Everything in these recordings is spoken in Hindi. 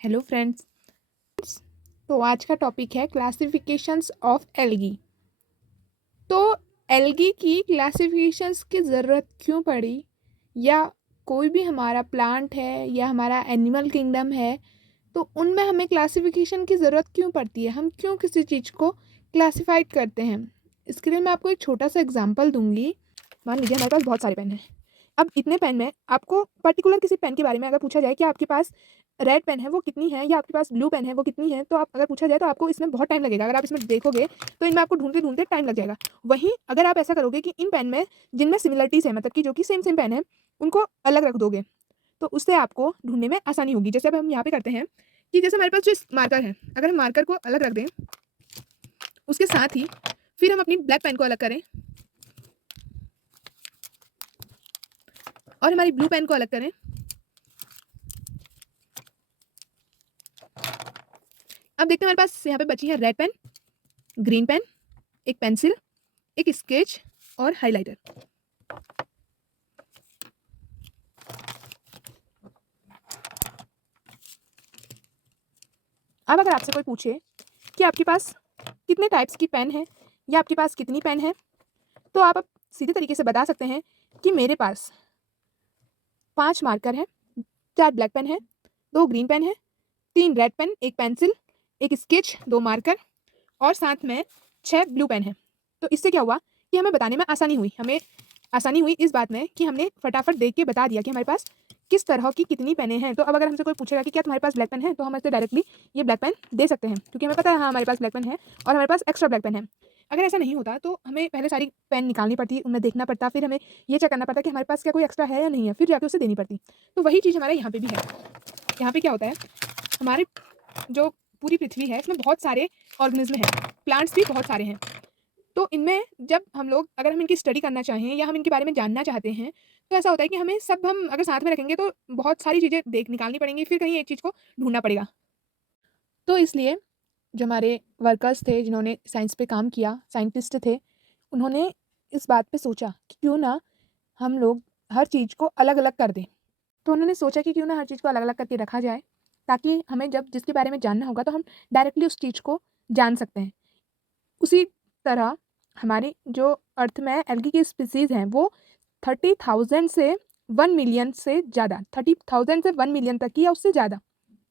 Hello friends. तो आज का टॉपिक है क्लासिफिकेशंस ऑफ एल्गी। तो एल्गी की क्लासिफिकेशंस की ज़रूरत क्यों पड़ी, या कोई भी हमारा प्लांट है या हमारा एनिमल किंगडम है तो उनमें हमें क्लासिफिकेशन की ज़रूरत क्यों पड़ती है, हम क्यों किसी चीज़ को क्लासिफाइड करते हैं। इसके लिए मैं आपको एक छोटा सा एग्जांपल दूंगी। मान लीजिए हमारे पास बहुत सारे पेन हैं। अब इतने पेन में आपको पर्टिकुलर किसी पेन के बारे में अगर पूछा जाए कि आपके पास रेड पेन है वो कितनी है, या आपके पास ब्लू पेन है वो कितनी है, तो आप अगर पूछा जाए तो आपको इसमें बहुत टाइम लगेगा। अगर आप इसमें देखोगे तो इनमें आपको ढूंढते ढूंढते टाइम लग जाएगा। वहीं अगर आप ऐसा करोगे कि इन पेन में जिनमें सिमिलरिटीज़ है, मतलब कि जो कि सेम सेम पेन है, उनको अलग रख दोगे तो उससे आपको ढूंढने में आसानी होगी। जैसे अब हम यहाँ पे करते हैं कि जैसे हमारे पास जो मार्कर है, अगर हम मार्कर को अलग रख दें, उसके साथ ही फिर हम अपनी ब्लैक पेन को अलग करें और हमारी ब्लू पेन को अलग करें, अब देखते हैं हमारे पास यहाँ पे बची है रेड पेन, ग्रीन पेन, एक पेंसिल, एक स्केच और हाइलाइटर। अब अगर आपसे कोई पूछे कि आपके पास कितने टाइप्स की पेन है या आपके पास कितनी पेन है, तो आप सीधे तरीके से बता सकते हैं कि मेरे पास 5 मार्कर है, 4 ब्लैक पेन है, 2 ग्रीन पेन है, 3 रेड पेन, एक पेंसिल, एक स्केच, 2 मार्कर और साथ में 6 ब्लू पेन है। तो इससे क्या हुआ कि हमें बताने में आसानी हुई। हमें आसानी हुई इस बात में कि हमने फटाफट देख के बता दिया कि हमारे पास किस तरह की कितनी पेनें हैं। तो अब अगर हमसे कोई पूछेगा कि क्या तुम्हारे पास ब्लैक पेन है, तो हम ऐसे डायरेक्टली ये ब्लैक पेन दे सकते हैं, क्योंकि हमें पता है हाँ हमारे पास ब्लैक पेन है और हमारे पास एक्स्ट्रा ब्लैक पेन है। अगर ऐसा नहीं होता तो हमें पहले सारी पेन निकालनी पड़ती, उनमें देखना पड़ता, फिर हमें ये चेक करना पड़ता कि हमारे पास क्या कोई एक्स्ट्रा है या नहीं है, फिर जाके उसे देनी पड़ती। तो वही चीज़ हमारे यहाँ पे भी है। यहाँ पे क्या होता है, हमारी जो पूरी पृथ्वी है इसमें बहुत सारे ऑर्गेनिज्म हैं, प्लांट्स भी बहुत सारे हैं। तो इनमें जब हम लोग अगर हम इनकी स्टडी करना चाहें या हम इनके बारे में जानना चाहते हैं, तो ऐसा होता है कि हमें सब हम अगर साथ में रखेंगे तो बहुत सारी चीज़ें देख निकालनी पड़ेंगी, फिर कहीं एक चीज़ को ढूंढना पड़ेगा। तो इसलिए जो हमारे वर्कर्स थे जिन्होंने साइंस पे काम किया, साइंटिस्ट थे, उन्होंने इस बात पे सोचा कि क्यों ना हम लोग हर चीज़ को अलग अलग कर दें। तो उन्होंने सोचा कि क्यों ना हर चीज़ को अलग अलग करके रखा जाए, ताकि हमें जब जिसके बारे में जानना होगा तो हम डायरेक्टली उस चीज़ को जान सकते हैं। उसी तरह हमारी जो अर्थ में एल्गी की स्पीसीज़ हैं वो 30,000 से 1 मिलियन से ज़्यादा, 30,000 से 1 मिलियन तक की या उससे ज़्यादा,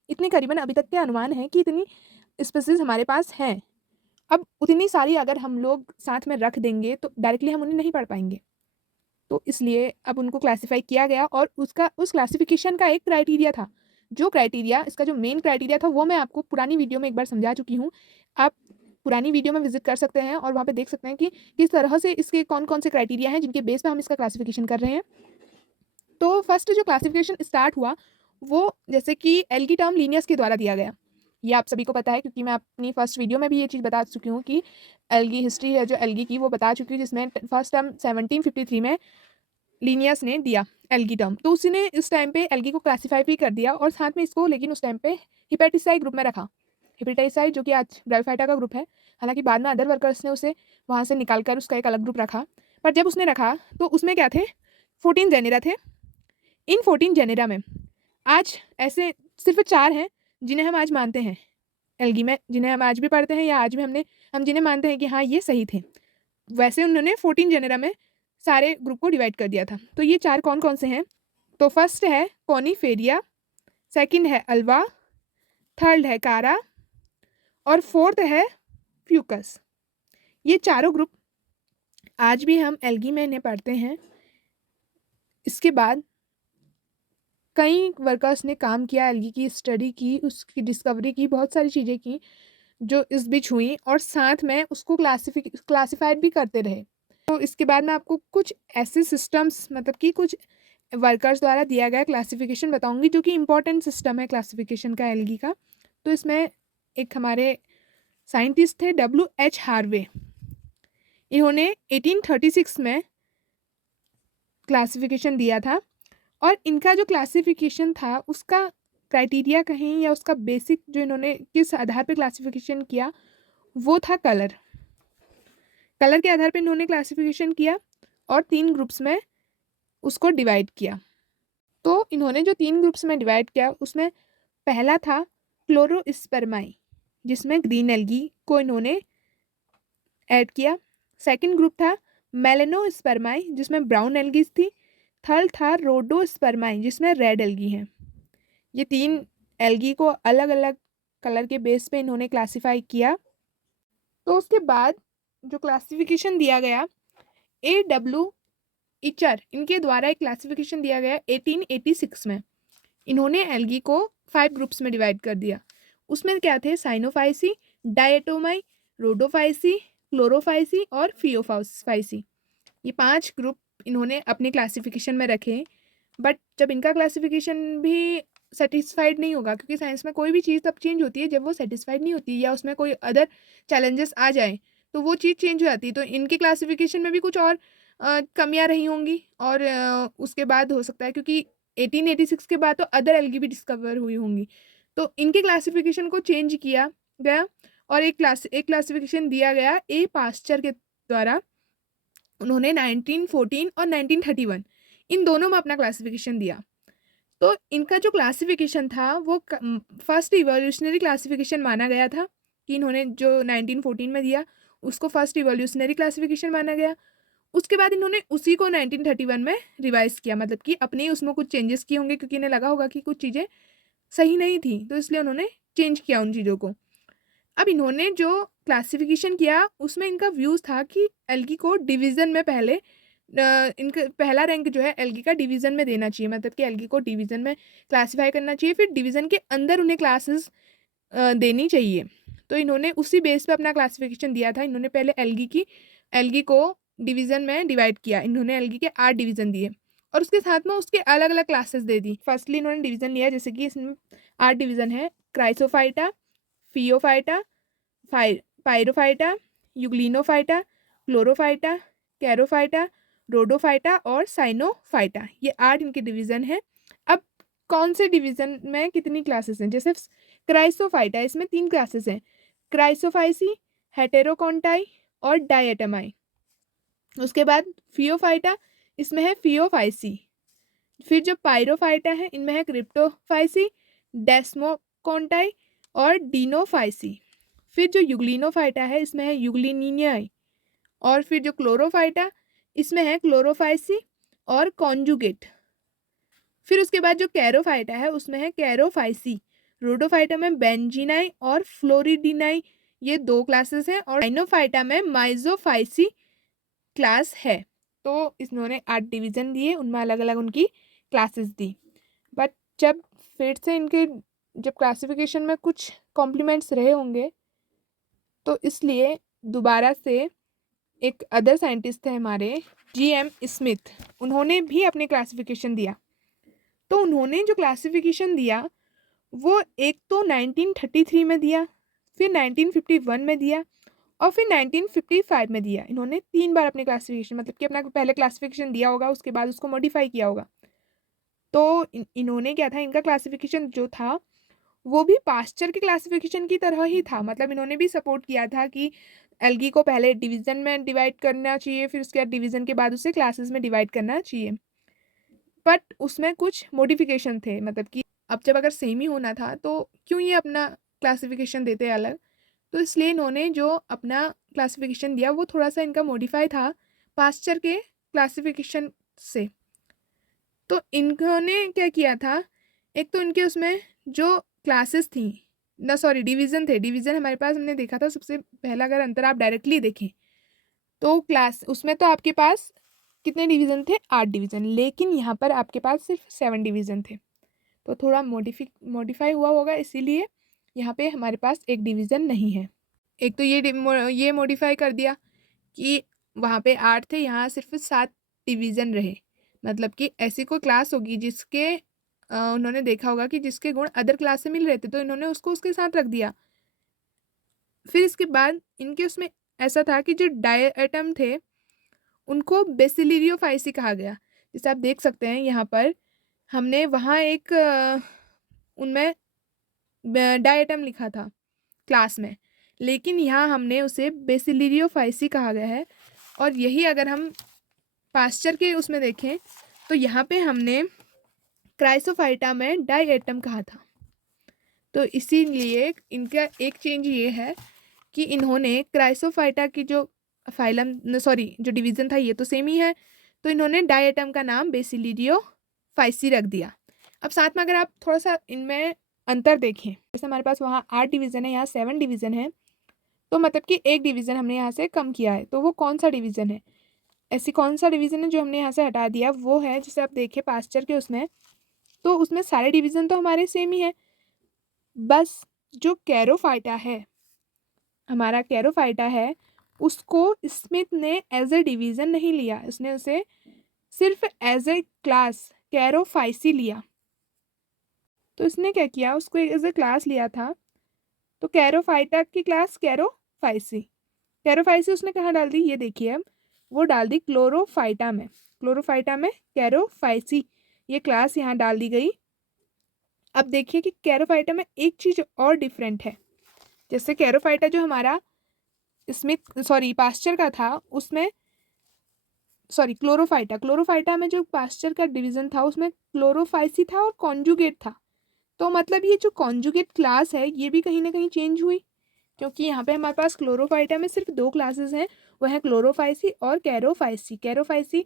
इतने करीबन अभी तक के अनुमान है कि इतनी स्पीसीज़ हमारे पास हैं। अब उतनी सारी अगर हम लोग साथ में रख देंगे तो डायरेक्टली हम उन्हें नहीं पढ़ पाएंगे। तो इसलिए अब उनको क्लासिफाई किया गया और उसका उस क्लासिफिकेशन का एक क्राइटेरिया था। जो क्राइटेरिया, इसका जो मेन क्राइटेरिया था वो मैं आपको पुरानी वीडियो में एक बार समझा चुकी हूँ। आप पुरानी वीडियो में विजिट कर सकते हैं और वहाँ पे देख सकते हैं कि किस तरह से इसके कौन-कौन से क्राइटेरिया हैं जिनके बेस पे हम इसका क्लासिफिकेशन कर रहे हैं। तो फर्स्ट जो क्लासिफिकेशन स्टार्ट हुआ वो जैसे कि एल्गी टर्म लीनियस के द्वारा दिया गया। ये आप सभी को पता है क्योंकि मैं अपनी फर्स्ट वीडियो में भी ये चीज़ बता चुकी हूँ कि एल्गी हिस्ट्री है जो एल्गी की वो बता चुकी हूँ, जिसमें फर्स्ट टर्म 1753 में लीनियस ने दिया एल्गी टर्म। तो उसी ने इस टाइम पे एल्गी को क्लासिफाई भी कर दिया और साथ में इसको लेकिन उस टाइम पे हिपेटिसाई ग्रुप में रखा। हिपेटिसाई जो कि आज ब्रायोफाइटा का ग्रुप है, हालांकि बाद में अदर वर्कर्स ने उसे वहाँ से निकाल कर उसका एक अलग ग्रुप रखा। पर जब उसने रखा तो उसमें क्या थे, 14 जेनेरा थे। इन 14 जेनेरा में आज ऐसे सिर्फ 4 हैं जिन्हें हम आज मानते हैं एल्गी में, जिन्हें हम आज भी पढ़ते हैं या आज भी हम जिन्हें मानते हैं कि हाँ ये सही थे। वैसे उन्होंने 14 जेनेरा में सारे ग्रुप को डिवाइड कर दिया था। तो ये 4 कौन कौन से हैं, तो फर्स्ट है कॉनीफेरिया, सेकंड है अल्वा, थर्ड है कारा और फोर्थ है फ्यूकस। ये चारों ग्रुप आज भी हम एल्गी में इन्हें पढ़ते हैं। इसके बाद कई वर्कर्स ने काम किया, एल्गी की स्टडी की, उसकी डिस्कवरी की, बहुत सारी चीज़ें की जो इस बीच हुई और साथ में उसको क्लासिफाइड भी करते रहे। तो इसके बाद मैं आपको कुछ ऐसे सिस्टम्स, मतलब कि कुछ वर्कर्स द्वारा दिया गया क्लासिफिकेशन बताऊंगी जो कि इम्पोर्टेंट सिस्टम है क्लासिफिकेशन का एल्गी का। तो इसमें एक हमारे साइंटिस्ट थे W.H. हार्वे। इन्होंने 1836 में क्लासिफिकेशन दिया था और इनका जो क्लासिफिकेशन था उसका क्राइटेरिया कहें या उसका बेसिक जो इन्होंने किस आधार पर क्लासिफिकेशन किया वो था कलर। कलर के आधार पर इन्होंने क्लासिफिकेशन किया और 3 ग्रुप्स में उसको डिवाइड किया। तो इन्होंने जो 3 ग्रुप्स में डिवाइड किया उसमें पहला था क्लोरोस्पर्माई जिसमें ग्रीन एल्गी को इन्होंने ऐड किया। सेकंड ग्रुप था मेलेनोस्पर्माई जिसमें ब्राउन एल्गीज थी। थर्ड था रोडोस्पर्माई जिसमें रेड एल्गी हैं। ये 3 एल्गी को अलग अलग कलर के बेस पे इन्होंने क्लासिफाई किया। तो उसके बाद जो क्लासिफिकेशन दिया गया A.W. इचर इनके द्वारा एक क्लासिफिकेशन दिया गया 1886 में। इन्होंने एल्गी को 5 ग्रुप्स में डिवाइड कर दिया। उसमें क्या थे? साइनोफाइसी, डायटोमाई, रोडोफाइसी, क्लोरोफाइसी और फियोफाइसी। ये 5 ग्रुप इन्होंने अपने क्लासिफिकेशन में रखे। बट जब इनका क्लासिफिकेशन भी सेटिस्फाइड नहीं होगा, क्योंकि साइंस में कोई भी चीज़ तब चेंज होती है जब वो सेटिस्फाइड नहीं होती या उसमें कोई अदर चैलेंजेस आ जाए तो वो चीज़ चेंज हो जाती है। तो इनके क्लासिफिकेशन में भी कुछ और कमियां रही होंगी और उसके बाद हो सकता है, क्योंकि 1886 के बाद तो अदर एल्गी भी डिस्कवर हुई होंगी, तो इनके क्लासिफिकेशन को चेंज किया गया और एक क्लासिफिकेशन दिया गया ए पास्चर के द्वारा। उन्होंने 1914 और 1931 इन दोनों में अपना क्लासिफिकेशन दिया। तो इनका जो क्लासिफिकेशन था वो फर्स्ट इवोल्यूशनरी क्लासिफिकेशन माना गया था कि इन्होंने जो 1914 में दिया उसको फर्स्ट इवोल्यूशनरी क्लासिफिकेशन माना गया। उसके बाद इन्होंने उसी को 1931 में रिवाइज किया, मतलब कि अपने उसमें कुछ चेंजेस किए होंगे क्योंकि इन्हें लगा होगा कि कुछ चीज़ें सही नहीं थी, तो इसलिए उन्होंने चेंज किया उन चीज़ों को। अब इन्होंने जो क्लासिफिकेशन किया उसमें इनका व्यूज़ था कि एल्गी को डिवीज़न में पहले इनका पहला रैंक जो है एल्गी का डिवीज़न में देना चाहिए, मतलब कि एल्गी को डिवीज़न में क्लासिफाई करना चाहिए, फिर डिवीज़न के अंदर उन्हें क्लासेस देनी चाहिए। तो इन्होंने उसी बेस पे अपना क्लासिफिकेशन दिया था। इन्होंने पहले एल्गी को डिवीज़न में डिवाइड किया। इन्होंने एल्गी के 8 डिवीज़न दिए और उसके साथ में उसके अलग अलग क्लासेस दे दी। फर्स्टली इन्होंने डिवीज़न लिया, जैसे कि इसमें 8 डिवीज़न है: क्राइसोफाइटा, फियोफाइटा, पायरोफाइटा, यूग्लिनोफाइटा, क्लोरोफाइटा, कैरोफाइटा, रोडोफाइटा और साइनोफाइटा। ये 8 इनके डिवीज़न हैं। अब कौन से डिवीज़न में कितनी क्लासेस हैं? जैसे क्राइसोफाइटा, इसमें 3 क्लासेस हैं: क्राइसोफाइसी, हेटेरोकॉन्टाई और डायटमाई। उसके बाद फियोफाइटा, इसमें है फियोफाइसी। फिर जो पायरोफाइटा है इनमें है क्रिप्टोफाइसी, डेस्मोकॉन्टाई और डिनोफाइसी। फिर जो यूग्लिनोफाइटा है इसमें है यूग्लिनियाई। और फिर जो क्लोरोफाइटा इसमें है क्लोरोफाइसी और कॉन्जुगेट। फिर उसके बाद जो कैरोफाइटा है उसमें है कैरोफाइसी। रोडोफाइटा में बेंजीनाई और फ्लोरिडिनाई, ये 2 क्लासेस हैं। और साइनोफाइटा में माइजोफाइसी क्लास है। तो इन्होंने 8 डिवीज़न दिए, उनमें अलग अलग उनकी क्लासेस दी। बट जब फिर से इनके जब क्लासिफिकेशन में कुछ कॉम्प्लीमेंट्स रहे होंगे तो इसलिए दोबारा से एक अदर साइंटिस्ट थे हमारे G.M. स्मिथ, उन्होंने भी अपने क्लासिफिकेशन दिया। तो उन्होंने जो क्लासिफिकेशन दिया वो एक तो 1933 में दिया, फिर 1951 में दिया और फिर 1955 में दिया। इन्होंने 3 बार अपने क्लासिफिकेशन, मतलब कि अपना पहले क्लासिफिकेशन दिया होगा उसके बाद उसको मॉडिफाई किया होगा। तो इन्होंने क्या था, इनका क्लासिफिकेशन जो था वो भी पास्चर के क्लासिफिकेशन की तरह ही था। मतलब इन्होंने भी सपोर्ट किया था कि एल्गी को पहले डिवीज़न में डिवाइड करना चाहिए, फिर उसके बाद डिवीज़न के बाद उसे क्लासेस में डिवाइड करना चाहिए। बट उसमें कुछ मॉडिफिकेशन थे, मतलब कि अब जब अगर सेम ही होना था तो क्यों ये अपना क्लासिफिकेशन देते अलग। तो इसलिए इन्होंने जो अपना क्लासिफिकेशन दिया वो थोड़ा सा इनका मॉडिफाई था पास्चर के क्लासिफिकेशन से। तो इन्होंने क्या किया था, एक तो इनके उसमें जो क्लासेस थी ना, सॉरी डिवीज़न थे, डिवीज़न हमारे पास हमने देखा था सबसे पहला, अगर अंतर आप डायरेक्टली देखें तो क्लास उसमें तो आपके पास कितने डिवीज़न थे? 8 डिवीज़न, लेकिन यहाँ पर आपके पास सिर्फ 7 डिवीज़न थे। तो थोड़ा मॉडिफाई हुआ होगा, इसीलिए यहाँ पे हमारे पास एक डिवीज़न नहीं है। एक तो ये मॉडिफाई कर दिया कि वहाँ पे 8 थे, यहाँ सिर्फ 7 डिवीज़न रहे। मतलब कि ऐसी कोई क्लास होगी जिसके उन्होंने देखा होगा कि जिसके गुण अदर क्लास से मिल रहे थे, तो इन्होंने उसको उसके साथ रख दिया। फिर इसके बाद इनके उसमें ऐसा था कि जो डायटम थे उनको बेसिलिरियोफाइसी कहा गया। जैसे आप देख सकते हैं यहाँ पर हमने वहाँ एक उनमें डायटम लिखा था क्लास में, लेकिन यहाँ हमने उसे बेसिलिरियोफाइसी कहा गया है। और यही अगर हम पास्चर के उसमें देखें तो यहाँ पे हमने क्राइसोफाइटा में डायटम कहा था। तो इसीलिए इनका एक चेंज ये है कि इन्होंने क्राइसोफाइटा की जो जो डिवीज़न था ये तो सेम ही है, तो इन्होंने डायटम का नाम बेसिलिडियो फाइसी रख दिया। अब साथ में अगर आप थोड़ा सा इनमें अंतर देखें, जैसे हमारे पास वहाँ 8 डिवीज़न है, यहाँ 7 डिवीज़न है, तो मतलब कि एक डिवीज़न हमने यहाँ से कम किया है। तो वो कौन सा डिवीज़न है, ऐसी कौन सा डिवीज़न है जो हमने यहाँ से हटा दिया? वो है, जैसे आप देखें पास्चर के उसमें, तो उसमें सारे डिवीज़न तो हमारे सेम ही है, बस जो कैरोफाइटा है, हमारा कैरोफाइटा है, उसको स्मिथ ने एज ए डिवीज़न नहीं लिया, उसने उसे सिर्फ एज ए क्लास कैरोफाइसी लिया। तो इसने क्या किया, उसको एज ए क्लास लिया था, तो कैरोफाइटा की क्लास कैरोफाइसी, कैरोफाइसी उसने कहाँ डाल दी, ये देखिए अब वो डाल दी क्लोरोफाइटा में, क्लोरोफाइटा में कैरोफाइसी ये क्लास यहाँ डाल दी गई। अब देखिए कि कैरोफाइटा में एक चीज़ और डिफरेंट है, जैसे कैरोफाइटा जो हमारा पास्चर का था, उसमें क्लोरोफाइटा में जो पास्चर का डिवीज़न था उसमें क्लोरोफाइसी था और कॉन्जुगेट था। तो मतलब ये जो कॉन्जुगेट क्लास है ये भी कहीं ना कहीं चेंज हुई, क्योंकि यहाँ पे हमारे पास क्लोरोफाइटा में सिर्फ 2 क्लासेस हैं, वह है क्लोरोफाइसी और कैरोफाइसी।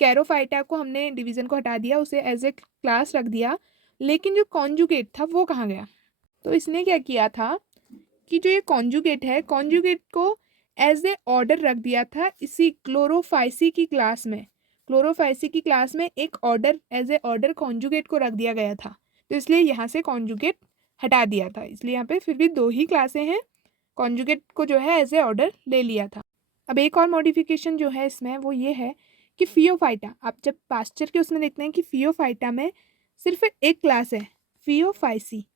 कैरोफाइटा को हमने डिवीज़न को हटा दिया, उसे एज ए क्लास रख दिया, लेकिन जो कॉन्जुगेट था वो कहाँ गया? तो इसने क्या किया था कि जो ये कॉन्जुगेट है, कॉन्जुगेट को एज ए ऑर्डर रख दिया था इसी क्लोरोफाइसी की क्लास में। क्लोरोफाइसी की क्लास में एक order as a order conjugate को रख दिया गया था, तो इसलिए यहाँ से कॉन्जुगेट हटा दिया था, इसलिए यहाँ पे फिर भी 2 ही क्लासें हैं, कॉन्जुगेट को जो है एज ए ऑर्डर ले लिया था। अब एक और मॉडिफिकेशन जो है इसमें वो ये है कि फियोफाइटा, आप जब पास्चर के उसमें देखते हैं कि फियोफाइटा में सिर्फ एक क्लास है फियोफाइसी,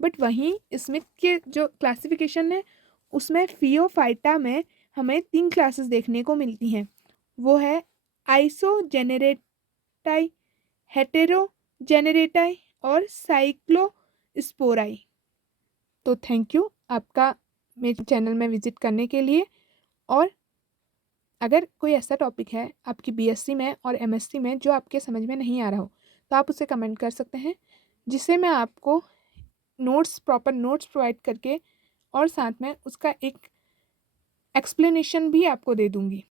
बट वहीं स्मिथ के जो क्लासिफिकेशन है उसमें फियोफाइटा में हमें 3 क्लासेस देखने को मिलती हैं, वो है आइसोजेनेरेटाई, हेटेरोजेनेरेटाई और साइक्लोस्पोराई। तो थैंक यू आपका मेरे चैनल में विजिट करने के लिए, और अगर कोई ऐसा टॉपिक है आपकी बीएससी में और एमएससी में जो आपके समझ में नहीं आ रहा हो तो आप उसे कमेंट कर सकते हैं, जिससे मैं आपको प्रॉपर नोट्स प्रोवाइड करके और साथ में उसका एक एक्सप्लेनेशन भी आपको दे दूँगी।